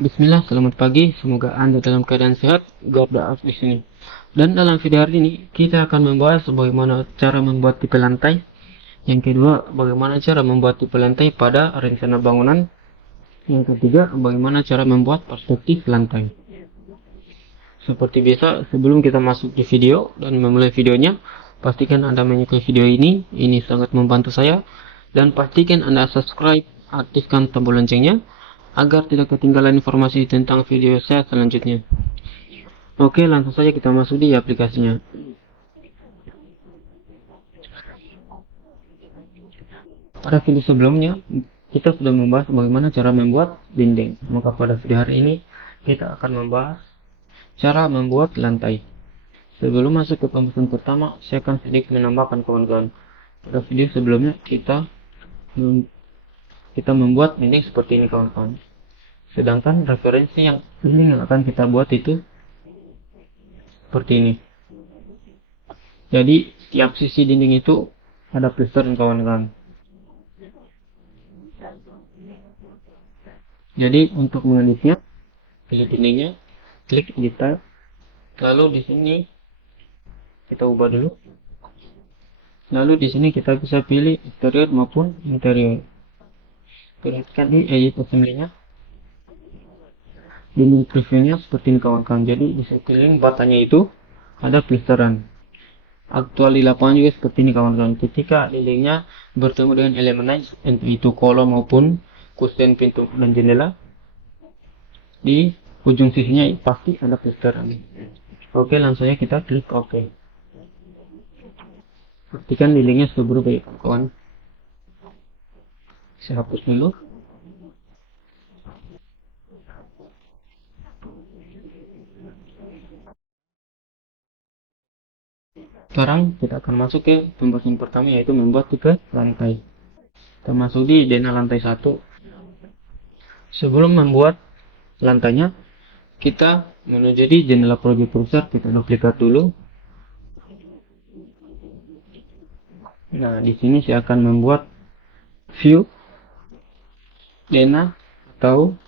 Bismillah, selamat pagi. Semoga Anda dalam keadaan sehat. Garda Arts di sini. Dan dalam video hari ini kita akan membahas bagaimana cara membuat tipe lantai. Yang kedua, bagaimana cara membuat tipe lantai pada rencana bangunan. Yang ketiga, bagaimana cara membuat perspektif lantai. Seperti biasa, sebelum kita masuk di video dan memulai videonya, pastikan Anda menyukai video ini. Ini sangat membantu saya. Dan pastikan Anda subscribe, aktifkan tombol loncengnya agar tidak ketinggalan informasi tentang video saya selanjutnya. Oke, langsung saja kita masuk di aplikasinya. Pada video sebelumnya, kita sudah membahas bagaimana cara membuat dinding. Maka pada video hari ini, kita akan membahas cara membuat lantai. Sebelum masuk ke pembahasan pertama, saya akan sedikit menambahkan kawan-kawan. Pada video sebelumnya, kita membuat dinding seperti ini kawan-kawan. Sedangkan referensi yang dinding yang akan kita buat itu seperti ini. Jadi tiap sisi dinding itu ada plester kawan-kawan. Jadi untuk mengeditnya, pilih dindingnya, klik detail, lalu di sini kita ubah dulu. Lalu di sini kita bisa pilih eksterior maupun interior. Perhatikan di edit assembly-nya. Dinding previewnya seperti ini kawan-kawan. Jadi di sekeliling batanya itu ada plesteran. Aktual di lapangan juga seperti ini kawan-kawan. Ketika dindingnya bertemu dengan elemen lain, entah itu kolom maupun kusen pintu dan jendela, di ujung sisinya pasti ada plesteran. Oke, langsung saja kita klik OK. Pastikan dindingnya sudah berubah ya kawan-kawan. Saya hapus dulu. Sekarang kita akan masuk ke pembahasan pertama, yaitu membuat tipe lantai. Kita masuk di denah lantai 1. Sebelum membuat lantainya, kita menuju di jendela project browser, kita duplikat dulu. Nah, di sini saya akan membuat view denah atau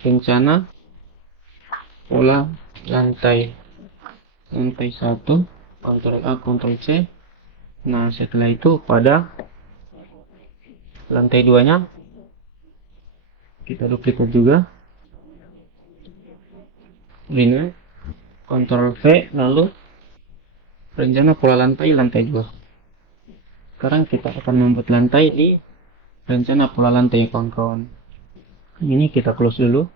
rencana pola lantai 1, Ctrl A, Ctrl C. Nah, setelah itu pada lantai 2 nya kita duplikat juga. Ini Ctrl V, lalu rencana pola lantai 2. Sekarang kita akan membuat lantai di rencana pola lantai kawan-kawan. Ini kita close dulu.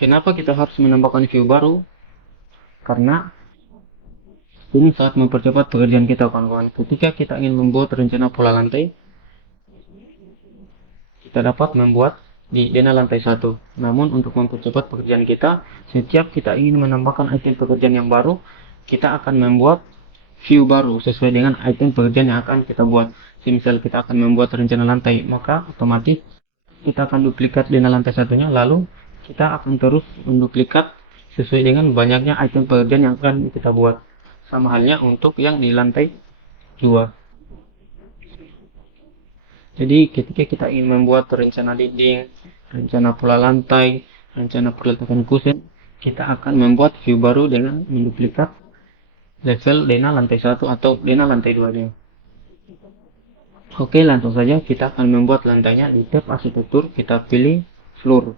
Kenapa kita harus menambahkan view baru? Karena ini saat mempercepat pekerjaan kita kawan-kawan. Ketika kita ingin membuat rencana pola lantai, kita dapat membuat di denah lantai 1. Namun untuk mempercepat pekerjaan kita, setiap kita ingin menambahkan item pekerjaan yang baru, kita akan membuat view baru sesuai dengan item pekerjaan yang akan kita buat. Misal kita akan membuat rencana lantai, maka otomatis kita akan duplikat denah lantai 1-nya, lalu kita akan terus menduplikat sesuai dengan banyaknya item pekerjaan yang akan kita buat. Sama halnya untuk yang di lantai 2. Jadi ketika kita ingin membuat rencana dinding, rencana pola lantai, rencana perletakan kusen, kita akan membuat view baru dengan menduplikat level denah lantai 1 atau denah lantai 2-nya. Oke, langsung saja kita akan membuat lantainya. Di tab arsitektur kita pilih floor.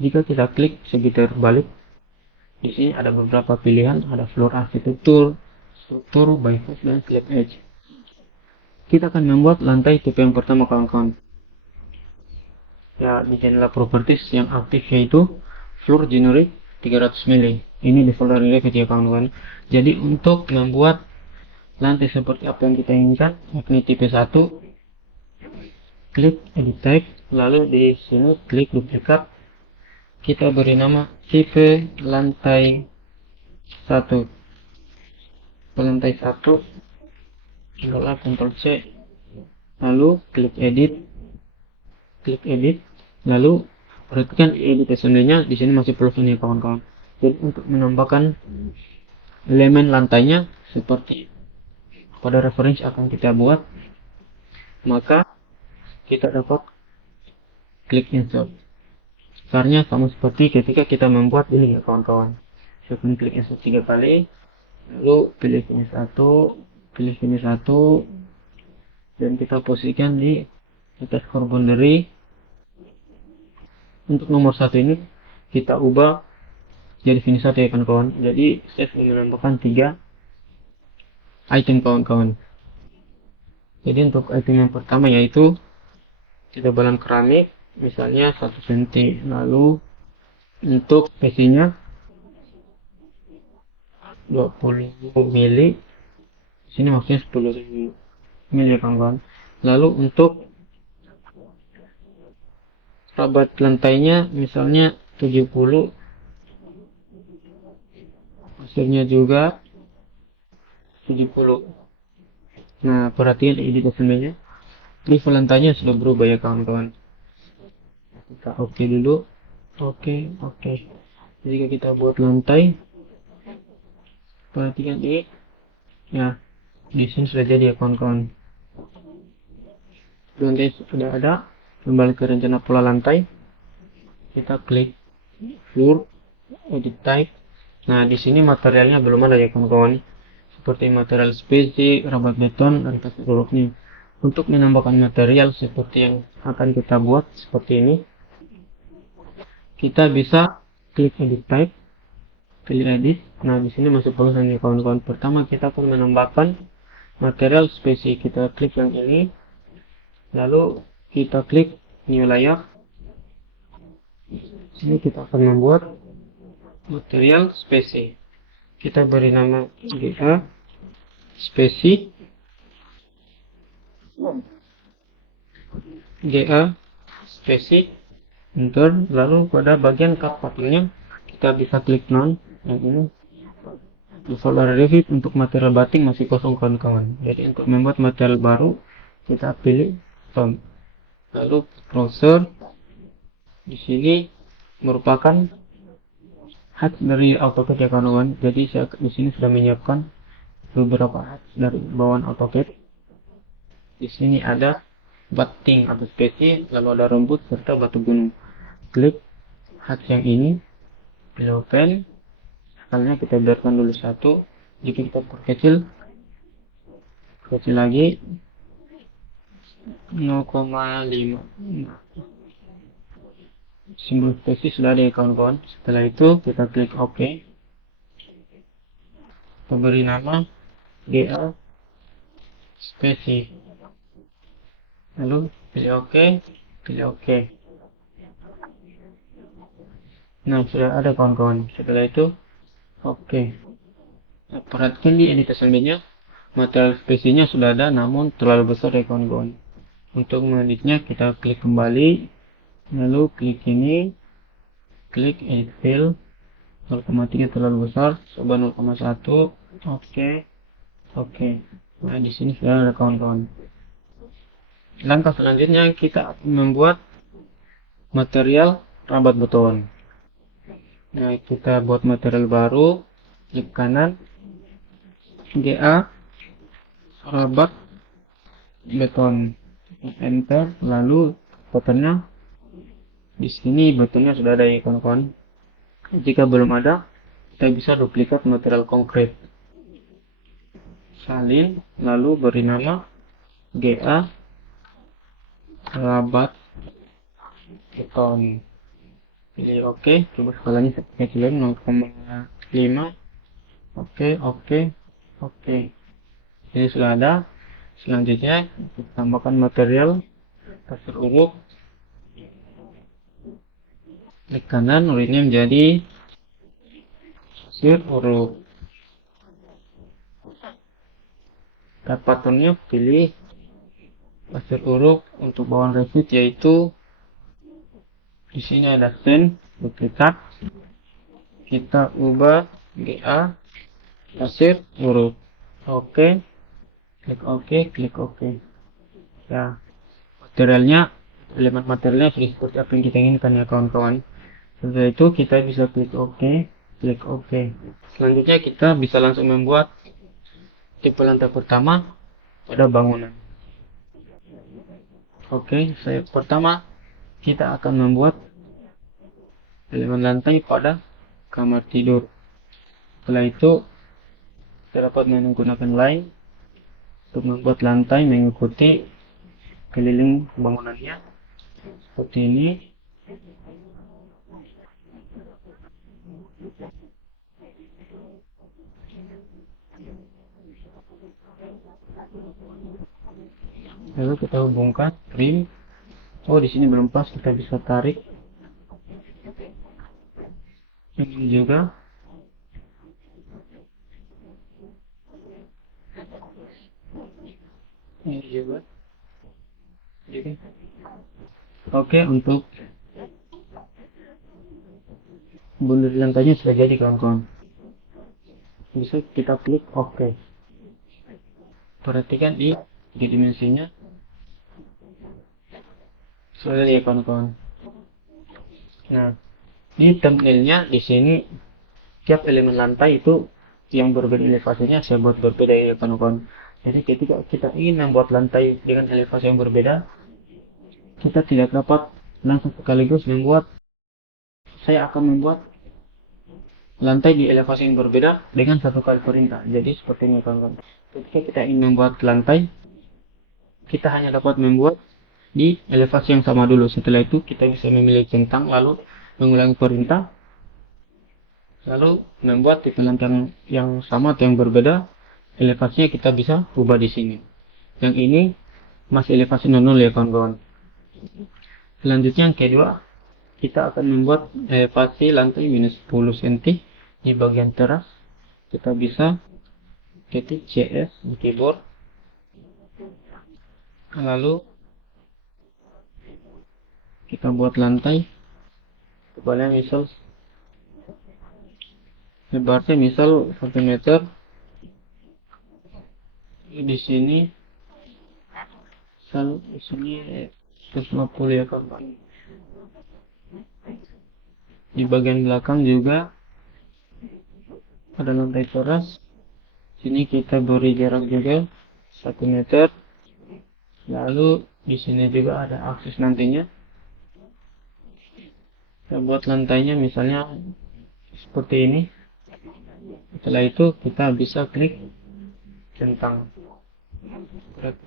Jika kita klik segi terbalik, di sini ada beberapa pilihan, ada floor arsitektur, struktur, bypass, dan slab edge. Kita akan membuat lantai tipe yang pertama kawan-kawan. Ya, di jendela properties yang aktif yaitu floor generic 300 mili. Ini di folder Revit ya kawan-kawan. Jadi untuk membuat lantai seperti apa yang kita inginkan, yakni tipe 1, klik edit type, lalu di sini klik duplikat. Kita beri nama tipe lantai 1. Lantai 1, Ctrl A, Ctrl C, lalu klik edit, lalu perhatikan edit assembly-nya di sini masih perlu ya kawan-kawan. Jadi untuk menambahkan elemen lantainya seperti pada referensi akan kita buat, maka kita dapat klik insert. Caranya sama seperti ketika kita membuat ini ya kawan-kawan. Saya klik insert 3 kali, lalu pilih finish satu, dan kita posisikan di atas core boundary. Untuk nomor 1 ini kita ubah jadi finish 1 ya kawan-kawan. Jadi saya sudah menambahkan 3 item kawan-kawan. Jadi untuk item yang pertama yaitu kita balan keramik, misalnya 1 cm. Lalu untuk spesinya 20 mili, sini maksudnya 10 mili ya kawan-kawan. Lalu untuk rabat lantainya misalnya 70, hasilnya juga 70. Nah, perhatian di detailnya, level lantainya sudah berubah ya kawan-kawan. Kita oke dulu. Oke. Jika kita buat lantai, perhatikan ini ya, di sini sudah jadi ya kawan-kawan. Lantai sudah ada. Kembali ke rencana pola lantai, kita klik floor, edit type. Nah, di sini materialnya belum ada ya kawan-kawan, seperti material spesi, rabat beton, dan kasir urupnya. Untuk menambahkan material seperti yang akan kita buat seperti ini, kita bisa klik edit type, pilih edit. Nah, di sini masuk tulisan ya kawan-kawan. Pertama kita akan menambahkan material spesi. Kita klik yang ini, lalu kita klik new layer. Sini kita akan membuat material spesi. Kita beri nama GA spesi, enter. Lalu pada bagian cut patternnya kita bisa klik none. Yang ini di folder revit. Untuk material batik masih kosong kawan-kawan. Jadi untuk membuat material baru kita pilih tom. Lalu browser di sini merupakan hats dari AutoCAD ya kawan-kawan. Jadi saya di sini sudah menyiapkan beberapa hats dari bawaan AutoCAD. Di sini ada batting atau spesi, lalu ada rembut serta batu gunung. Klik hats yang ini, pilih open. Skalanya kita biarkan dulu 1. Jika kita perkecil lagi 0,5. Simbol spesi sudah ada ya kawan-kawan. Setelah itu kita klik OK. Kita beri nama GA spesi. Lalu pilih OK. Nah, sudah ada kawan-kawan. Setelah itu OK. Nah, perhatikan di edit assembly-nya, material spesinya sudah ada namun terlalu besar ya kawan-kawan. Untuk mengeditnya kita klik kembali, lalu klik ini, klik edit fill. 0,3 terlalu besar, coba 0,1. Oke. Nah, di sini sudah ada kawan-kawan. Langkah selanjutnya kita membuat material rabat beton. Nah, kita buat material baru, klik kanan, GA rabat beton, enter. Lalu patternnya di sini, betonnya sudah ada ya kawan-kawan. Jika belum ada, kita bisa duplikat material konkret, salin, lalu beri nama GA rabat beton. Pilih OK. Coba skalanya saya kecilin 0,5. Oke. Ini sudah ada. Selanjutnya kita tambahkan material kasir urut. Klik kanan, rename menjadi kasir urut. Cut patternnya pilih kasir urut. Untuk bawaan revit yaitu di sini ada send, duplikat. Kita ubah GA kasir urut. Oke. Klik OK. Ya, materialnya, elemen materialnya sudah seperti apa yang kita inginkan ya kawan-kawan. Setelah itu kita bisa klik OK. Selanjutnya kita bisa langsung membuat tipe lantai pertama pada bangunan. Oke, saya pertama kita akan membuat elemen lantai pada kamar tidur. Setelah itu kita dapat menggunakan line untuk membuat lantai mengikuti keliling bangunannya seperti ini. Lalu kita hubungkan trim. Oh, di sini belum pas, kita bisa tarik. Ini juga. Ini juga. Oke, untuk buntut lantainya sudah jadi, kawan-kawan. Bisa kita klik OK. Perhatikan di dimensinya. Sudah ya, kawan-kawan. Nah, di thumbnailnya di sini tiap elemen lantai itu yang berbeda elevasinya saya buat berbeda ya, kawan-kawan. Jadi ketika kita ingin membuat lantai dengan elevasi yang berbeda, kita tidak dapat langsung sekaligus membuat. Saya akan membuat lantai di elevasi yang berbeda dengan satu kali perintah. Jadi seperti ini, kawan-kawan. Ketika kita ingin membuat lantai, kita hanya dapat membuat di elevasi yang sama dulu. Setelah itu kita bisa memilih centang, lalu mengulangi perintah, lalu membuat tipe lantai yang sama atau yang berbeda. Elevasinya kita bisa ubah di sini. Yang ini masih elevasi 00 ya, kawan-kawan. Selanjutnya yang kedua, kita akan membuat elevasi lantai minus 10 cm di bagian teras. Kita bisa ketik CS di keyboard, lalu kita buat lantai tebalnya misal lebarnya misal 1 meter. Di sini misal di sini 150 ya, kawan. Di bagian belakang juga ada lantai teras. Sini kita beri jarak juga 1 meter. Lalu di sini juga ada akses nantinya. Kita buat lantainya misalnya seperti ini. Setelah itu kita bisa klik centang.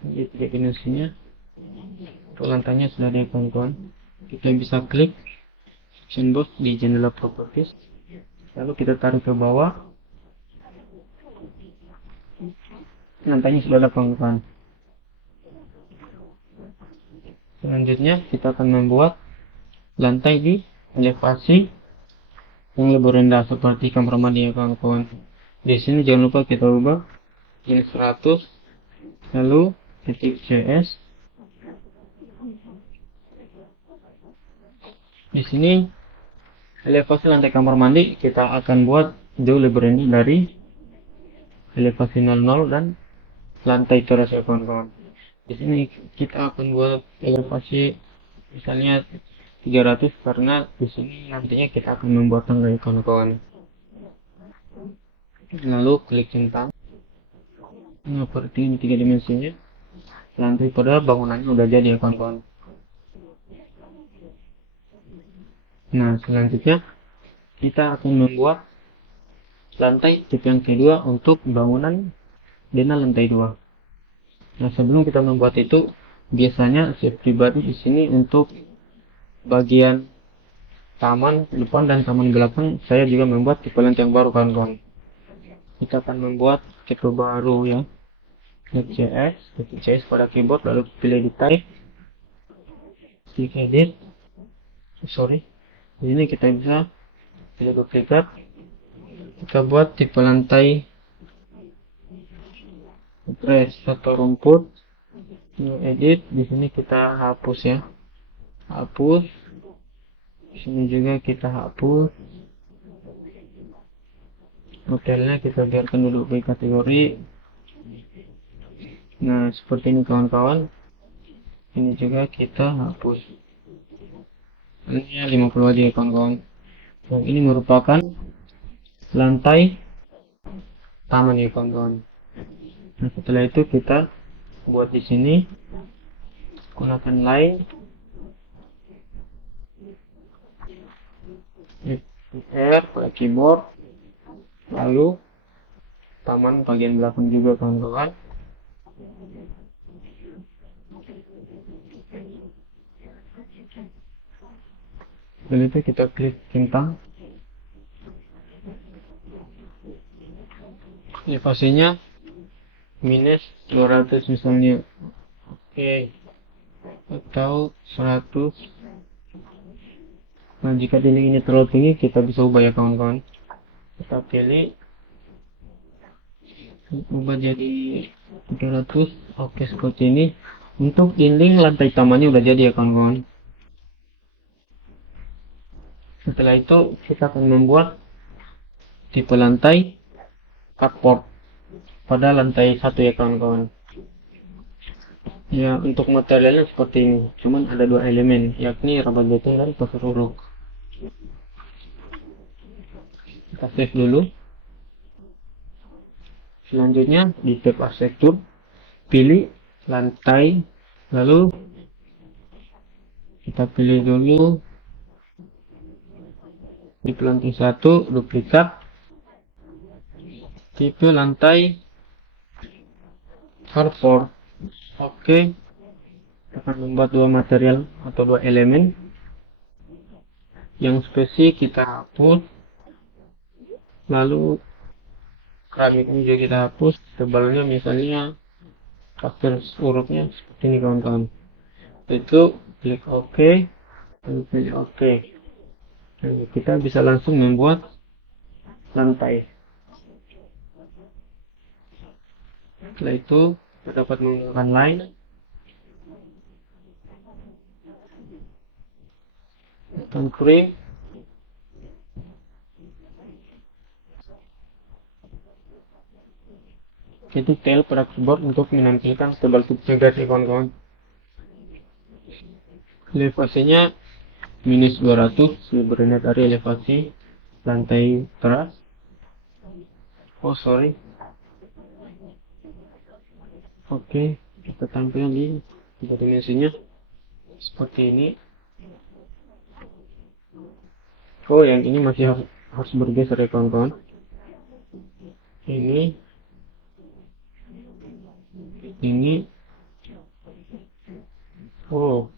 Di titik dimensinya untuk lantainya sudah ada, kawan-kawan. Kita bisa klik section box di jendela properties, lalu kita tarik ke bawah. Lantainya sudah ada, kawan-kawan. Selanjutnya kita akan membuat lantai di elevasi yang lebih rendah seperti kamar mandi ya, kawan-kawan. Di sini jangan lupa kita ubah ini 100, lalu titik CS. Di sini elevasi lantai kamar mandi kita akan buat jauh lebih rendah dari elevasi 00 dan lantai teras ya, kawan-kawan. Di sini kita akan buat elevasi misalnya 300 karena di sini nantinya kita akan membuat tangga ya, kawan-kawan. Lalu klik centang. Nah, seperti ini 3 dimensinya. Lantai pada bangunannya udah jadi ya, kawan-kawan. Nah, selanjutnya kita akan membuat lantai tipe yang kedua untuk bangunan dengan lantai 2. Nah, sebelum kita membuat itu, biasanya saya pribadi di sini untuk bagian taman depan dan taman belakang saya juga membuat tipe lantai yang baru, kawan-kawan. Kita akan membuat tipe baru ya. Ketik CS pada keyboard, lalu pilih detail, klik edit. Di sini kita bisa pilih duplikat. Kita buat tipe lantai grass atau rumput. Edit. Di sini kita hapus ya. Hapus. Di sini juga kita hapus. Modelnya kita biarkan dulu di kategori. Nah, seperti ini, kawan-kawan. Ini juga kita hapus. Ini 50 aja ya, kawan-kawan. Yang ini merupakan lantai taman ya, kawan-kawan. Nah, setelah itu kita buat di sini gunakan line R pada keyboard, lalu taman bagian belakang juga kawan-kawan. Setelah itu kita klik centang. Elevasinya minus 200 misalnya, oke, atau 100. Nah, jika ini terlalu tinggi, kita bisa ubah ya kawan-kawan. Kita pilih ubah jadi 300. Oke, seperti ini. Untuk dinding lantai tamannya udah jadi ya kawan-kawan. Setelah itu kita akan membuat tipe lantai carport pada lantai 1 ya kawan-kawan. Ya, untuk materialnya seperti ini, cuman ada 2 elemen, yakni rabat beton dan pasir uruk. Kita save dulu. Selanjutnya di tab arsitektur, pilih lantai, lalu kita pilih dulu di lantai 1, duplikat, tipe lantai carport. Oke, kita akan membuat 2 material atau 2 elemen. Yang spesifik kita hapus, lalu keramiknya juga kita hapus, tebalnya misalnya pasir urutnya seperti ini kawan-kawan. Itu klik OK, lalu pilih OK. Nah, kita bisa langsung membuat lantai. Setelah itu kita dapat menggunakan line, tekan frame, titik tail pada keyboard untuk menampilkan tebal titiknya gratis kawan-kawan. Elevasinya minus 200, sebenarnya dari elevasi lantai teras. Oh sorry. Oke, kita tampilkan di dimensinya seperti ini. Oh, yang ini masih harus bergeser ya kawan-kawan. Ini oh,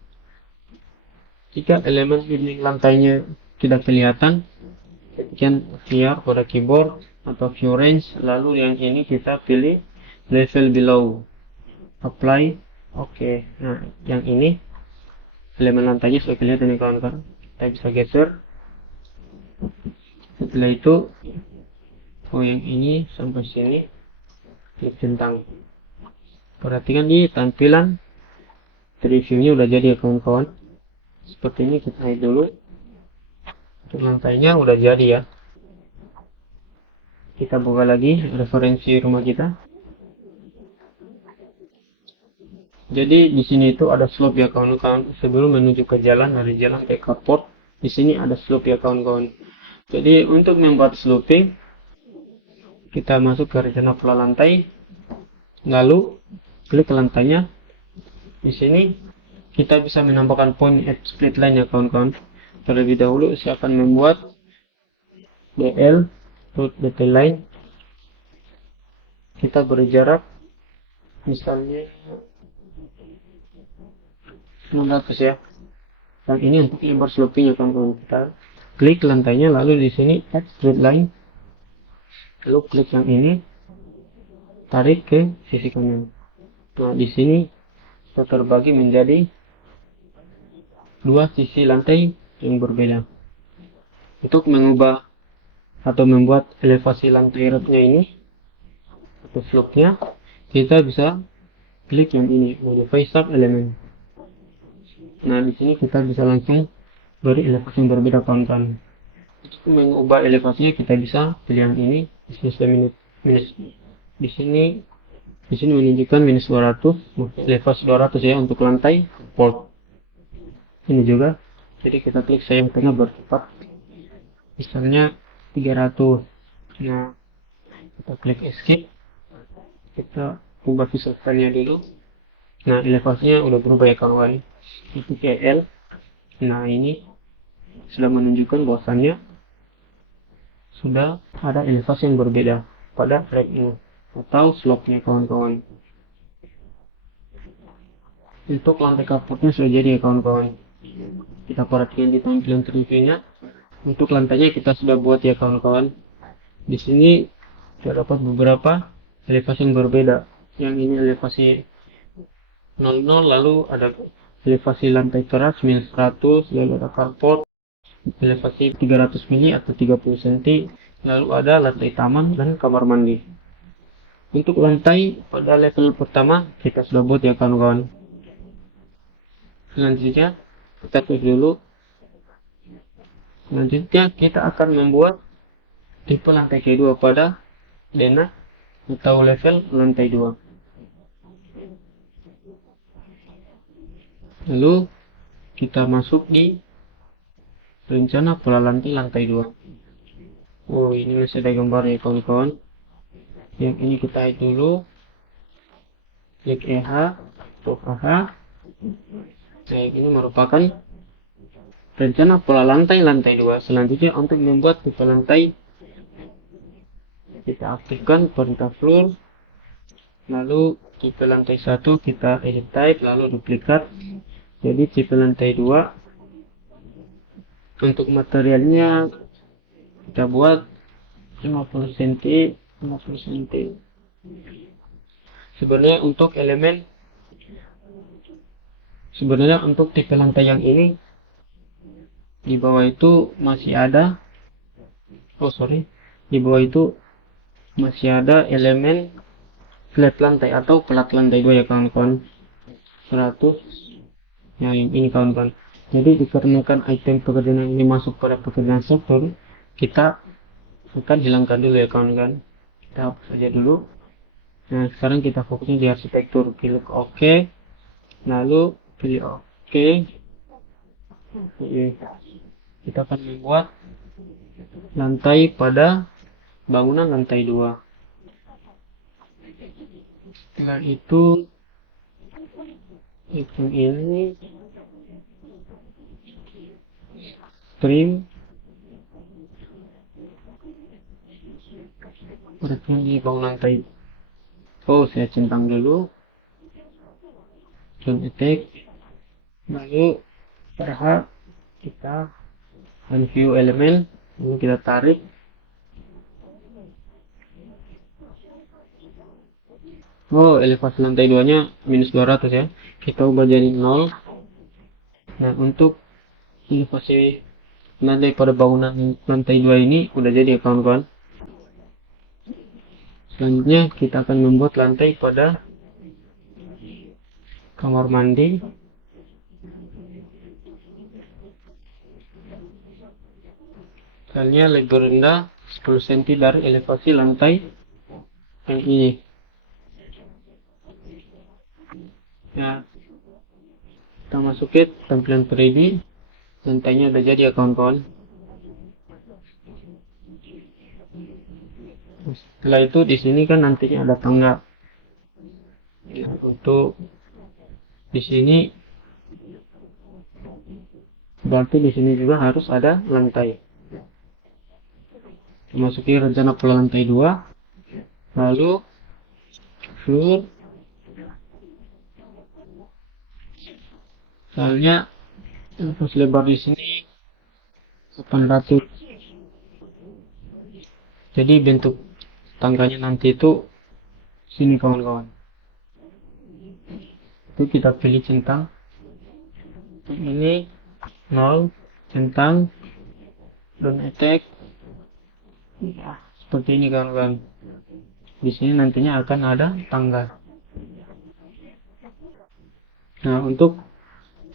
jika elemen dinding lantainya tidak kelihatan, tekan VR pada keyboard atau view range, lalu yang ini kita pilih level below, apply, oke. Nah, yang ini elemen lantainya sudah kelihatan ya kawan-kawan, kita bisa geser. Setelah itu yang ini sampai sini, klik centang. Perhatikan di tampilan previewnya udah jadi ya kawan-kawan. Seperti ini, kita naik dulu. Untuk lantainya udah jadi ya. Kita buka lagi referensi rumah kita. Jadi di sini itu ada slope ya kawan-kawan. Sebelum menuju ke jalan, dari jalan ke carport, di sini ada slope ya kawan-kawan. Jadi untuk membuat sloping, kita masuk ke rencana pola lantai, lalu klik lantainya. Di sini kita bisa menambahkan point at split line ya kawan-kawan. Terlebih dahulu saya akan membuat DL root detail line. Kita berjarak misalnya 900 ya. Dan ini untuk lebar sloping ya kawan-kawan. Kita klik lantainya, lalu di sini add straight line, lalu klik yang ini, tarik ke sisi kanan. Nah, di sini kita terbagi menjadi 2 sisi lantai yang berbeda. Untuk mengubah atau membuat elevasi lantai rootnya ini atau slope-nya, kita bisa klik yang ini, modify sub element. Nah, di sini kita bisa langsung beri elevasi yang berbeda kawan-kawan. Untuk mengubah elevasinya kita bisa pilih yang ini, di sini di sini menunjukkan minus 200, elevasi 200 ya untuk lantai port. Ini juga. Jadi kita klik saya yang tengah bercepat. Misalnya 300. Nah, kita klik escape. Kita ubah visual style-nya dulu. Nah, elevasinya udah berubah ya kawan-kawan. Itu KL. Nah, ini sudah menunjukkan bahwasannya sudah ada elevasi yang berbeda pada tracknya atau slope-nya kawan-kawan. Untuk lantai carportnya sudah jadi ya kawan-kawan. Kita perhatikan di tampilan reviewnya. Untuk lantainya kita sudah buat ya kawan-kawan. Di sini terdapat beberapa elevasi yang berbeda. Yang ini elevasi 00, lalu ada elevasi lantai teras minus 100, lalu ada carport elevasi 300 mili atau 30 cm, lalu ada lantai taman dan kamar mandi. Untuk lantai pada level pertama kita sudah buat ya kawan-kawan. Selanjutnya kita klik dulu. Selanjutnya kita akan membuat tipe lantai kedua pada denah atau level lantai 2. Lalu kita masuk di rencana pola lantai 2. Oh, ini masih ada gambar ya kawan-kawan. Yang ini kita hide dulu. Klik EH atau AH. Nah, ini merupakan rencana pola lantai 2. Selanjutnya untuk membuat tipe lantai, kita aktifkan perintah floor. Lalu tipe lantai 1 kita edit type, lalu duplikat. Jadi tipe lantai 2. Untuk materialnya kita buat 50 cm 50 cm. Sebenarnya untuk tipe lantai yang ini di bawah itu masih ada di bawah itu masih ada elemen flat lantai atau plat lantai 2 ya kawan-kawan. 100 yang ini kawan-kawan. Jadi dikarenakan item pekerjaan ini masuk pada pekerjaan struktur, kita akan hilangkan dulu ya kawan-kawan. Kita hapus saja dulu. Nah, sekarang kita fokusnya di arsitektur. Klik OK, lalu pilih OK. Kita akan membuat lantai pada bangunan lantai 2. Setelah itu hitung ini trim perhatikan di bangunan lantai. Saya centang dulu dan attack, lalu berhak kita view elemen, lalu kita tarik. Elevasi lantai 2 nya minus 200 ya, kita ubah jadi 0. Nah, untuk elevasi lantai pada bangunan lantai 2 ini udah jadi ya kawan-kawan. Selanjutnya kita akan membuat lantai pada kamar mandi. Misalnya lebih rendah 10 cm dari elevasi lantai yang ini. Ya, kita masukin tampilan 3D. Lantainya udah jadi ya kawan-kawan. Setelah itu di sini kan nantinya ada tangga. Untuk di sini berarti di sini juga harus ada lantai. Masuki rencana pola lantai 2, lalu floor. Misalnya terus lebar di sini 800. Jadi bentuk tangganya nanti itu sini kawan-kawan. Itu kita pilih centang. Ini 0 centang dan attack. Ya, seperti ini kawan-kawan. Di sini nantinya akan ada tangga. Nah, untuk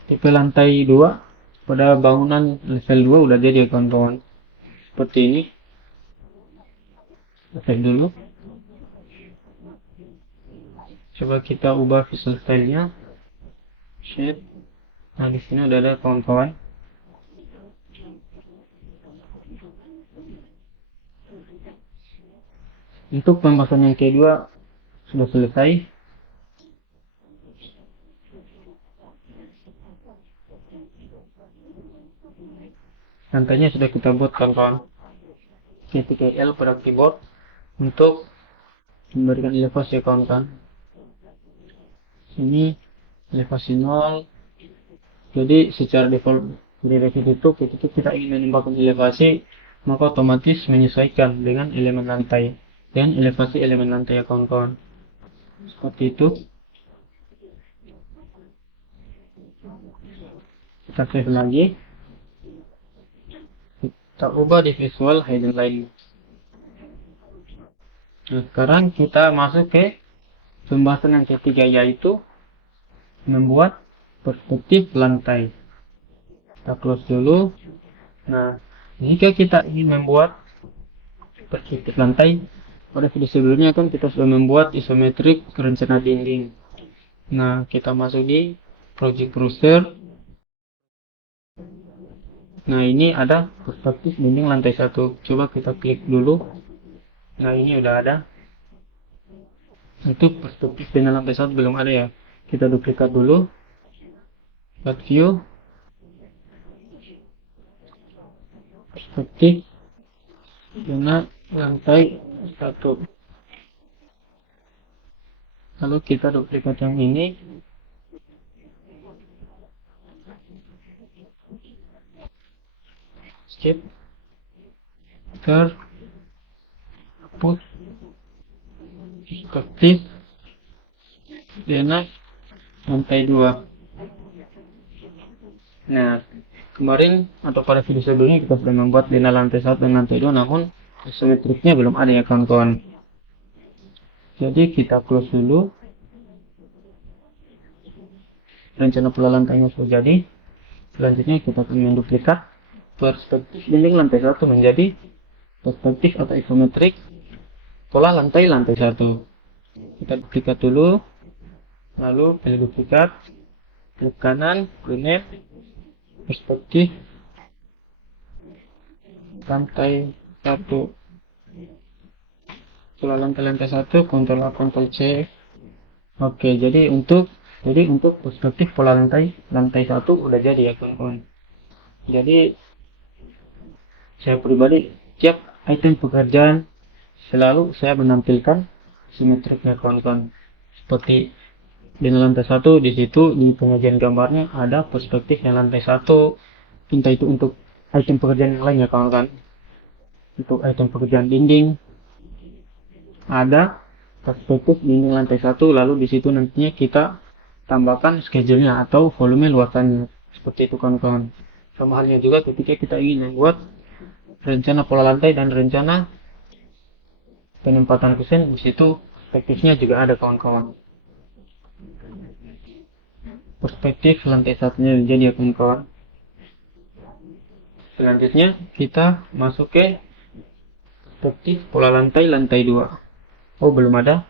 tipe lantai 2 pada bangunan level 2 udah jadi ya kawan-kawan. Seperti ini. Efek dulu. Coba kita ubah visual style-nya. Shape. Nah, di sini udah ada kawan-kawan. Untuk pembahasan yang kedua sudah selesai. lantainya sudah kita buat kawan-kawan. Titik L pada keyboard untuk memberikan elevasi ya kawan-kawan. Sini elevasi 0. Jadi secara default di Revit itu ketika kita ingin menambahkan elevasi, maka otomatis menyesuaikan dengan elemen lantai dan elevasi elemen lantai ya kawan-kawan. Seperti itu. Kita save lagi. Kita ubah di visual hidden line. Nah, sekarang kita masuk ke pembahasan yang ketiga, yaitu membuat perspektif lantai. Kita close dulu. Nah, jika kita ingin membuat perspektif lantai, pada video sebelumnya kan kita sudah membuat isometrik rencana dinding. Nah, kita masuk di project browser. Nah, ini ada perspektif dinding lantai 1. Coba kita klik dulu. Nah, ini udah ada. Itu perspektif dinding lantai 1 belum ada ya. Kita duplikat dulu. Buat view. Perspektif dinding lantai 1. Lalu kita duplikat yang ini. Skip. Hapus. Perspektif dinding lantai 2. Nah, kemarin atau pada video sebelumnya kita sudah membuat dinding lantai 1 dan lantai 2, namun isometriknya belum ada ya kawan-kawan. Jadi kita close dulu. Rencana pola lantainya sudah jadi. Selanjutnya kita akan menduplikat perspektif dinding lantai 1 menjadi perspektif atau isometrik pola lantai 1. Kita duplikat dulu. Lalu pilih duplikat. Klik kanan, rename perspektif lantai 1. Pola lantai 1, Ctrl A, Ctrl C. Oke, jadi untuk perspektif pola lantai 1 udah jadi ya kawan-kawan. Jadi saya pribadi tiap item pekerjaan selalu saya menampilkan simetriknya kawan-kawan. Seperti di lantai 1, di situ di penyajian gambarnya ada perspektif yang lantai 1. Entah itu untuk item pekerjaan yang lain ya kawan-kawan. Untuk item pekerjaan dinding ada perspektif dinding lantai 1, lalu di situ nantinya kita tambahkan schedule-nya atau volume luasannya. Seperti itu kawan-kawan. Sama halnya juga ketika kita ingin membuat rencana pola lantai dan rencana penempatan kusen, di situ perspektifnya juga ada kawan-kawan. Perspektif lantai 1-nya jadi ya kawan-kawan. Selanjutnya kita masuk ke perspektif pola lantai 2. Oh, belum ada.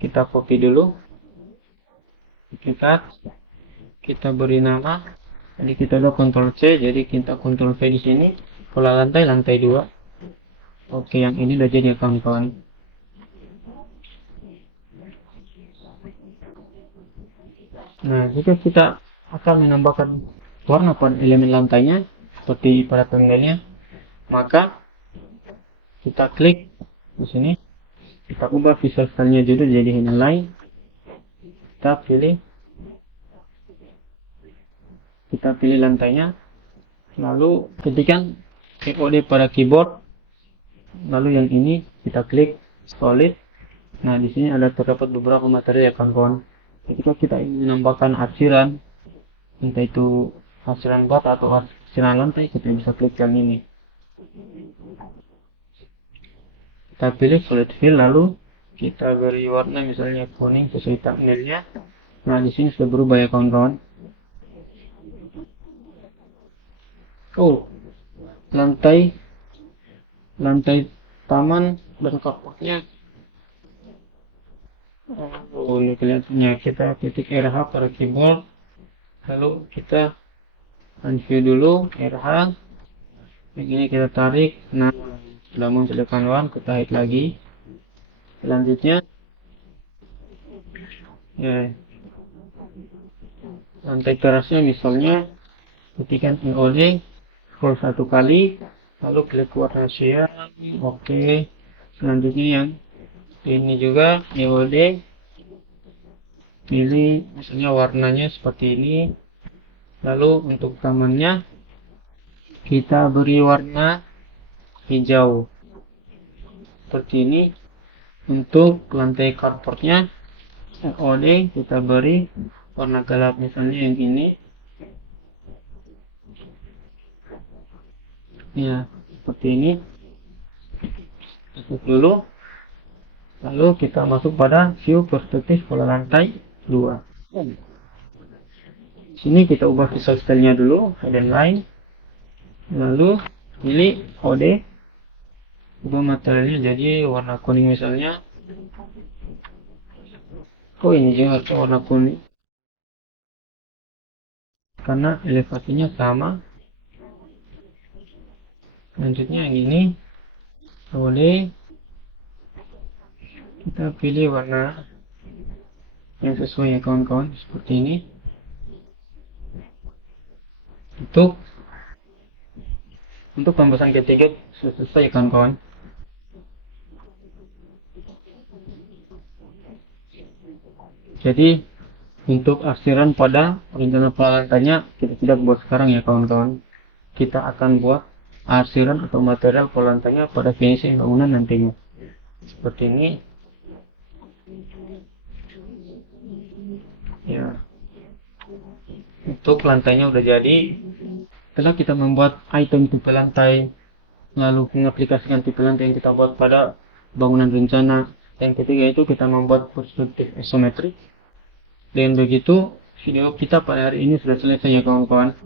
Kita copy dulu. Kita beri nama. Jadi kita udah Ctrl C, jadi kita Ctrl V di sini. Pola lantai 2. Oke, yang ini udah jadi ya kawan-kawan. Nah, jika kita akan menambahkan warna pada elemen lantainya seperti pada thumbnailnya, maka kita klik di sini. Kita ubah visual style-nya juga jadi hidden line. Kita pilih lantainya, lalu ketikkan COD pada keyboard, lalu yang ini kita klik solid. Nah, di sini ada terdapat beberapa materi ya kawan-kawan. Ketika kita ingin menambahkan arsiran, entah itu arsiran bata atau arsiran lantai, kita bisa klik yang ini. Kita pilih solid fill, lalu kita beri warna misalnya kuning sesuai thumbnailnya. Nah, di sini sudah berubah ya kawan-kawan. Oh, lantai taman dan carportnya. Oh, ini kelihatannya. Kita ketik RH pada keyboard, lalu kita unview dulu RH. Begini kita tarik. Nah, sudah muncul di kanan, kita hide lagi. Selanjutnya ya, lantai terasnya misalnya ketikkan EOD, scroll 1 kali, lalu klik warna siang. Oke. Selanjutnya yang ini juga EOD, pilih misalnya warnanya seperti ini. Lalu untuk tamannya kita beri warna hijau seperti ini. Untuk lantai carportnya EOD kita beri warna gelap, misalnya yang ini ya, seperti ini. Tutup dulu, lalu kita masuk pada view perspektif pola lantai 2. Sini kita ubah visual style-nya dulu, hide and line, lalu pilih OD, ubah materialnya jadi warna kuning misalnya. Ini juga harus warna kuning karena elevasinya sama. Selanjutnya yang ini boleh kita pilih warna yang sesuai ya kawan-kawan, seperti ini. Untuk pembahasan ketiga sudah selesai ya kawan-kawan. Jadi untuk arsiran pada rencana pola lantainya kita tidak buat sekarang ya kawan-kawan. Kita akan buat arsiran atau material pola lantainya pada finishing bangunan nantinya. Seperti ini. Ya. Untuk lantainya udah jadi. Setelah kita membuat item tipe lantai, lalu mengaplikasikan tipe lantai yang kita buat pada bangunan rencana. Yang ketiga itu kita membuat perspektif isometrik. Dengan begitu, video kita pada hari ini sudah selesai ya kawan-kawan.